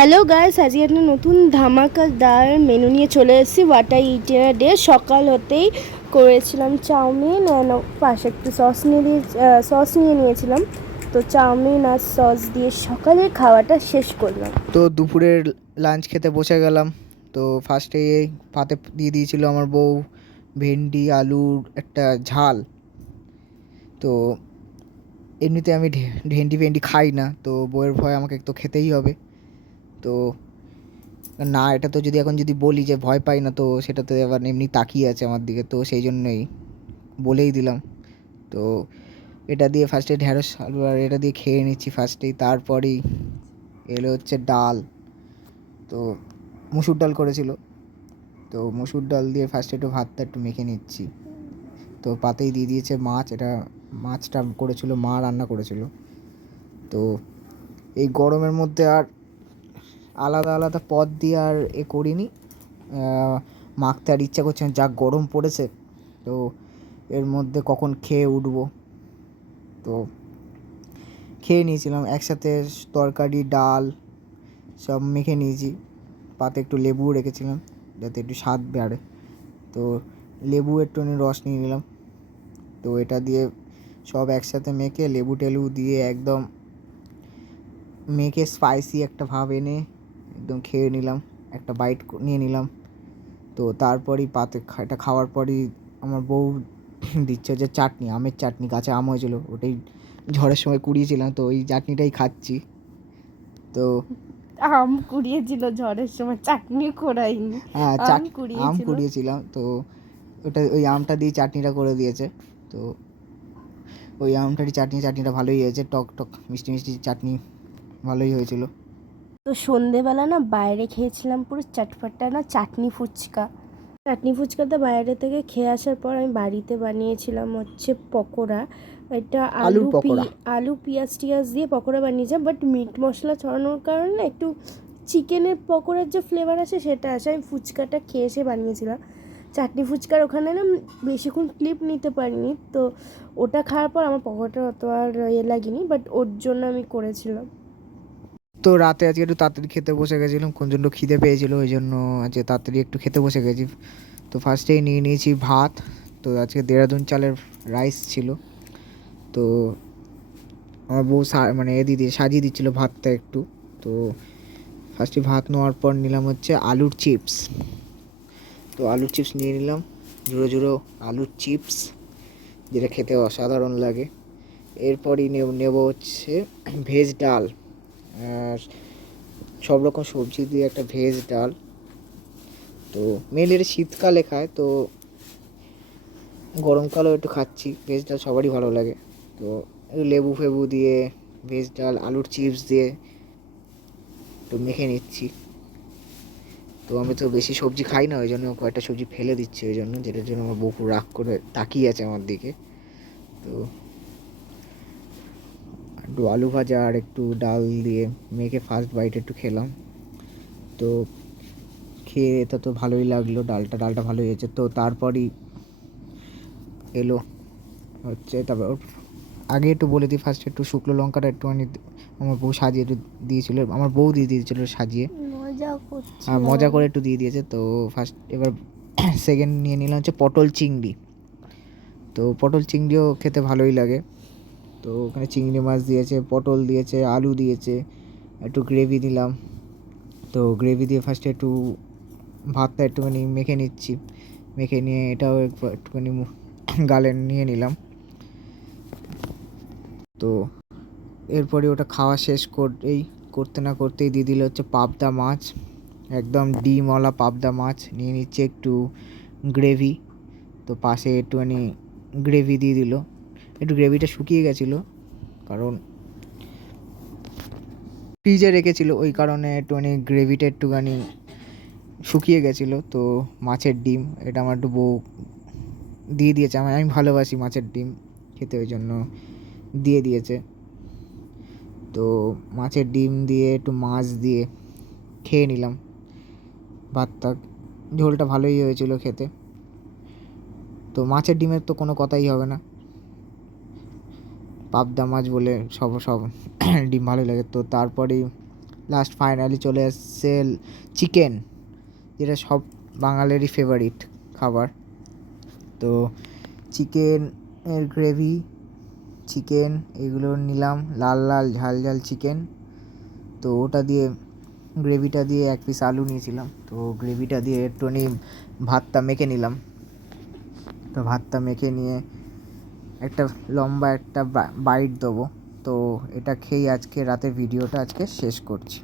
Hello guys, আজকে একটা নতুন ধামাকাদার মেনু নিয়ে চলে এসেছি। What I it in a day. সকাল হতেই করেছিলাম চাউমিন, পাশে একটু সস নিয়ে নিয়েছিলাম। তো চাউমিন আর সস দিয়ে সকালের খাওয়াটা শেষ করলাম। তো দুপুরের লাঞ্চ খেতে বসে গেলাম। তো ফার্স্টে পাতে দিয়ে দিয়েছিল আমার বউ ভেন্ডি আলুর একটা ঝাল। তো এমনিতে আমি ভেন্ডি ভেন্ডি খাই না, তো বউয়ের ভয় আমাকে তো খেতেই হবে। তো না, এটা তো যদি এখন যদি বলি যে ভয় পাই না, তো সেটা তো আবার এমনি তাকিয়ে আছে আমার দিকে, তো সেই জন্যই বলেই দিলাম। তো এটা দিয়ে ফার্স্টে ঢ্যাঁড়স আলু আর এটা দিয়ে খেয়ে নিচ্ছি ফার্স্টেই। তারপরেই এলো হচ্ছে ডাল। তো মুসুর ডাল করেছিল, তো মুসুর ডাল দিয়ে ফার্স্টে একটু ভাতটা একটু মেখে নিচ্ছি। তো পাতেই দিয়ে দিয়েছে মাছ, এটা মাছটা করেছিল মা, রান্না করেছিল। তো এই গরমের মধ্যে আর আলাদা আলাদা পদ দিয়ে আর করিনি, মাখতে আর ইচ্ছা করছে না, যা গরম পড়েছে। তো এর মধ্যে কখন খেয়ে উঠবো, তো খেয়ে নিয়েছিলাম একসাথে। তরকারি ডাল সব মেখে নিয়েছি, পাতে একটু লেবুও রেখেছিলাম যাতে একটু স্বাদ বাড়ে। তো লেবু একটু রস নিয়ে নিলাম। তো এটা দিয়ে সব একসাথে মেখে লেবু টেলু দিয়ে একদম মেখে স্পাইসি একটা ভাব এনে একদম খেয়ে নিলাম, একটা বাইট নিয়ে নিলাম। তো তারপরই পাতে এটা খাওয়ার পরই আমার বউ দিচ্ছে যে চাটনি, আমের চাটনি, গাছে আম হয়েছিল, ওটাই ঝড়ের সময় কুড়িয়েছিলাম, তো ওই চাটনিটাই খাচ্ছি। তো আম কুড়িয়েছিল ঝড়ের সময়, চাটনি করাইনি। হ্যাঁ, আম আম কুড়িয়েছিল। কুড়িয়েছিলাম, তো ওটা ওই আমটা দিয়ে চাটনিটা করে দিয়েছে। তো ওই আমটারই চাটনিটা ভালোই হয়েছে, টক টক মিষ্টি মিষ্টি চাটনি, ভালোই হয়েছিল। তো সন্ধেবেলা না বাইরে খেয়েছিলাম পুরো চটপটা না চাটনি ফুচকাতে বাইরে থেকে খেয়ে আসার পর আমি বাড়িতে বানিয়েছিলাম হচ্ছে পকোড়া। এটা আলুর পকোড়া। আলু পেঁয়াজ টিয়াজ দিয়ে পকোড়া বানিয়েছিলাম, বাট মিট মশলা ছড়ানোর কারণে একটু চিকেনের পকোড়ার যে ফ্লেভার আসে সেটা আসে। আমি ফুচকাটা খেয়ে এসে বানিয়েছিলাম। চাটনি ফুচকার ওখানে না বেশিক্ষণ ক্লিপ নিতে পারিনি, তো ওটা খাওয়ার পর আমার পকোড়াটা অত আর লাগেনি, বাট ওর জন্য আমি করেছিলাম। তো রাতে আজকে একটু তাড়াতাড়ি খেতে বসে গেছিলাম, প্রচণ্ড খিদে পেয়েছিল, ওই জন্য আজকে তাড়াতাড়ি একটু খেতে বসে গেছি। তো ফার্স্টেই নিয়ে নিয়েছি ভাত। তো আজকে দেরাদুন চালের রাইস ছিল। তো আমার বউ মানে দিয়ে সাজিয়ে দিচ্ছিলো ভাতটা একটু। তো ফার্স্টে ভাত নেওয়ার পর নিলাম হচ্ছে আলুর চিপস। তো আলুর চিপস নিয়ে নিলাম, ঝুড়ো ঝুড়ো আলুর চিপস, যেটা খেতে অসাধারণ লাগে। এরপরই নেব হচ্ছে ভেজ ডাল, আর সব রকম সবজি দিয়ে একটা ভেজ ডাল। তো মেনলি এটা শীতকালে খায়, তো গরমকালেও একটু খাচ্ছি, ভেজ ডাল সবারই ভালো লাগে। তো একটু লেবু ফেবু দিয়ে ভেজ ডাল আলুর চিপস দিয়ে একটু মেখে নিচ্ছি। তো আমি তো বেশি সবজি খাই না, ওই জন্য কয়েকটা সবজি ফেলে দিচ্ছি, ওই জন্য, যেটার জন্য আমার বউ রাগ করে তাকিয়ে আছে আমার দিকে। তো একটু আলু ভাজা আর একটু ডাল দিয়ে মেখে ফার্স্ট বাইট একটু খেলাম। তো খেয়ে এটা তো ভালোই লাগলো, ডালটা ভালোই হয়েছে। তো তারপরই এলো হচ্ছে, তারপর আগে একটু বলে দিই, ফার্স্ট একটু শুকনো লঙ্কাটা একটুখানি আমার বউ সাজিয়ে একটু দিয়েছিলো, আমার বউ দিয়ে দিয়েছিলো সাজিয়ে, মজা করছি আর মজা করে একটু দিয়ে দিয়েছে। তো ফার্স্ট এবার সেকেন্ড নিয়ে নিলাম হচ্ছে পটল চিংড়ি। তো পটল চিংড়িও খেতে ভালোই লাগে। তো ওখানে চিংড়ি মাছ দিয়েছে, পটল দিয়েছে, আলু দিয়েছে, একটু গ্রেভি দিলাম। তো গ্রেভি দিয়ে ফার্স্টে একটু ভাতটা একটুখানি মেখে নিচ্ছি, মেখে নিয়ে এটাও একটুখানি গালে নিয়ে নিলাম। তো এরপরে ওটা খাওয়া শেষ করতে না করতেই দিয়ে দিল হচ্ছে পাবদা মাছ, একদম ডিমওয়ালা পাবদা মাছ নিয়ে নিচ্ছে, একটু গ্রেভি। তো পাশে একটুখানি গ্রেভি দিয়ে দিল, একটু গ্রেভিটা শুকিয়ে গেছিলো কারণ ফ্রিজে রেখেছিল, ওই কারণে একটুখানি গ্রেভিটা একটুখানি শুকিয়ে গেছিলো। তো মাছের ডিম, এটা আমার একটু বউ দিয়ে দিয়েছে, আমি ভালোবাসি মাছের ডিম খেতে, ওই জন্য দিয়ে দিয়েছে। তো মাছের ডিম দিয়ে একটু মাছ দিয়ে খেয়ে নিলাম ভাতটা, ঝোলটা ভালোই হয়েছিল খেতে। তো মাছের ডিমের তো কোনো কথাই হবে না, পাবদা মাছ বলে সব ডিম ভালোই লাগে। তো তারপরেই লাস্ট ফাইনালি চলে এসছে চিকেন, যেটা সব বাঙালিরই ফেভারিট খাবার। তো চিকেনের গ্রেভি, চিকেন এগুলো নিলাম, লাল লাল ঝাল ঝাল চিকেন। তো ওটা দিয়ে, গ্রেভিটা দিয়ে 1 পিস আলু নিয়েছিলাম, তো গ্রেভিটা দিয়ে একটুখানি ভাতটা মেখে নিলাম। তো ভাতটা মেখে নিয়ে একটা লম্বা একটা বাইট দেবো। তো এটা খেয়েই আজকে রাতে ভিডিওটা শেষ করছি।